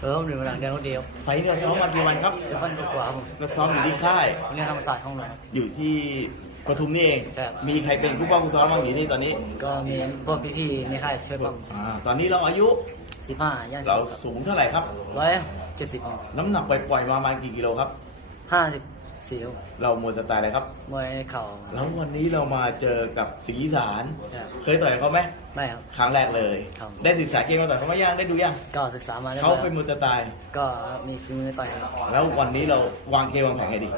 เออผมถึงเวลาเดินรถเดียวไฟล์เนี่ยซ้อมมากี่วันครับจะพันกว่าครับผมก็ซ้อมอยู่ที่ค่ายวันนี้ธรรมศาสตร์ห้องเลยอยู่ที่ปทุมนี่เอง ใช่ครับ มีใครเป็นผู้ป้องกันซ้อมบ้างอยู่นี่ตอนนี้ก็มีพวกพี่ๆในค่ายช่วยผมอ่าตอนนี้เราอายุสิบห้าย่างเราสูงเท่าไหร่ครับ ร้อยเจ็ดสิบน้ำหนักปล่อยๆมาประมาณกี่กิโลครับห้าสิบ สี่เรามวยสไตล์อะไรครับมวยเข่าแล้ววันนี้เรามาเจอกับสิงห์อีสานใช่ครับเคยต่อยเขาไหมไม่ครับครั้งแรกเลยครับได้ศึกษาเกมมาต่อยเขาไหมยังได้ดูยังก็ศึกษามาแล้วเขาเป็นมวยสไตล์ก็มีฝีมือต่อยครับแล้ววันนี้เราวางเกมวางแผนไงดี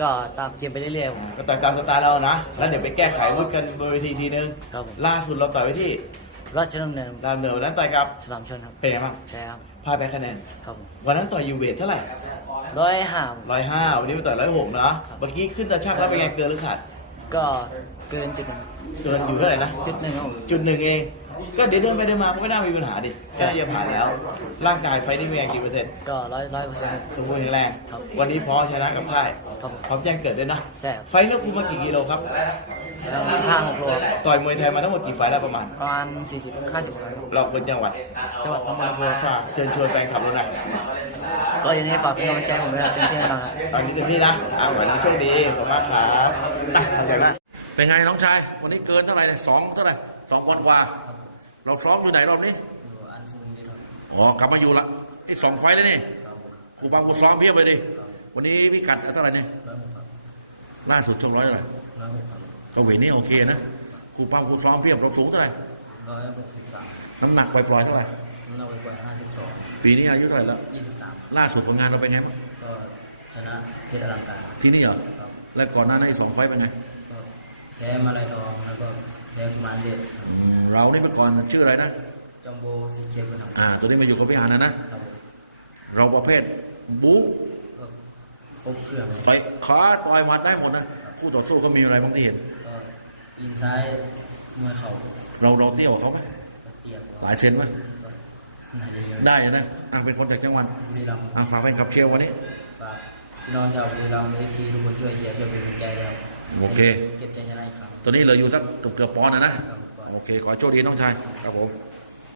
ก็ตามเกมไปเรื่อยๆผมก็ต่อยตามสไตล์เรานะแล้วเดี๋ยวไปแก้ไขวุฒิกันบนเวทีทีนึงครับผมล่าสุดเราต่อยไว้ที่ราชดำเนินดามเนินวันนั้นต่อยกับฉลามชนครับเป็นไงบ้างใช่ครับ พลาดไปคะแนน ครับผมวันนั้นต่อยยูเวทเท่าไหร่ร้อยห้าร้อยห้าวันนี้มาต่อยร้อยหกนะเมื่อกี้ขึ้นตาช่างแล้วเป็นไงเกินหรือขาดก็เกินจุดหนึ่งเกินอยู่เท่าไหร่นะจุดหนึ่งครับผมจุดหนึ่งเอง ก็เดี๋ยวเดินไปเดินมามันก็น่ามีปัญหาดิใช่ใช่จะผ่านแล้ว ร่างกายไฟนี่มีกี่เปอร์เซ็นต์ก็ร้อยร้อยเปอร์เซ็นต์ สมบูรณ์แข็งแรง ครับวันนี้พร้อมชนะกับค่ายครับผมพร้อมแจ้งเกิดด้วยนะ ใช่ครับ ไฟนอกคุมมากี่กิโลครับ แล้วห้าหกโลครับต่อยมวยไทยมาทั้งหมดกี่ไฟล์แล้วประมาณ ประมาณสี่สิบห้าสิบครับเราคนจังหวัดจังหวัดพม่าโพชาเชิญชวนแฟนคลับเราหน่อยก็อย่างนี้ฝากเป็นกำลังใจให้ผมด้วยครับเป็นที่แน่นอนครับตอนนี้เต็มที่นะเอาขอให้น้องโชคดีขอบคุณมากครับไปทำใจกันเป็นไงน้องชาย วันนี้เกินเท่าไหร่เนี่ยสองเท่าไหร่สองวันกว่า เราซ้อมอยู่ไหนรอบนี้อ๋อกลับมาอยู่ละอีกสองไฟล์แล้วนี่ครูบางกูซ้อมเพียบเลยดิวันนี้พิกัดเท่าไหร่เนี่ยล่าสุดช่องร้อยเท่าไหร่ก็ เวทนี่โอเคนะครูบางกูซ้อมเพียบเราสูงเท่าไหร่ร้อยหกสิบสามน้ำหนักปล่อยๆเท่าไหร่น้ำหนักกว่าห้าสิบสองปีนี้อายุเท่าไหร่แล้วยี่สิบสามล่าสุดผลงานเราเป็นไงบ้างก็ชนะเพชรอลังการที่นี่เหรอครับและก่อนหน้านั้นอีกสองไฟล์เป็นไงก็แพ้มาลายทองแล้วก็แพ้กุมารเดชอืมเรานี่เมื่อก่อนชื่ออะไรนะจัมโบสีเขียวกันครับอ่า ตัวนี้มาอยู่กับพี่หานะนะครับผมเราประเภทบู๊ก็ครบเครื่องครับต่อยขาต่อยหมัดได้หมดนะคู่ต่อสู้เขามีอะไรบ้างที่เห็น ก็อินซ้ายมวยเข่าเราเราเตี้ยกว่าเขาไหมก็เตียบหลายเซนไหมก็น่าจะเยอะได้นะอะเป็นคนจากจังหวัดบุรีรัมย์อะฝากแฟนคลับเชียร์วันนี้ฝากพี่น้องชาวบุรีรัมย์เอซีทุกคนช่วยเชียร์ช่วยเป็นกำลังใจด้วยครับโอเคเก็บใจชนะอีกครั้งตัวนี้เหลืออยู่สักเกือบเกือบๆปอนด์นะนะครับโอเค ขอให้โชคดีน้องชายครับผม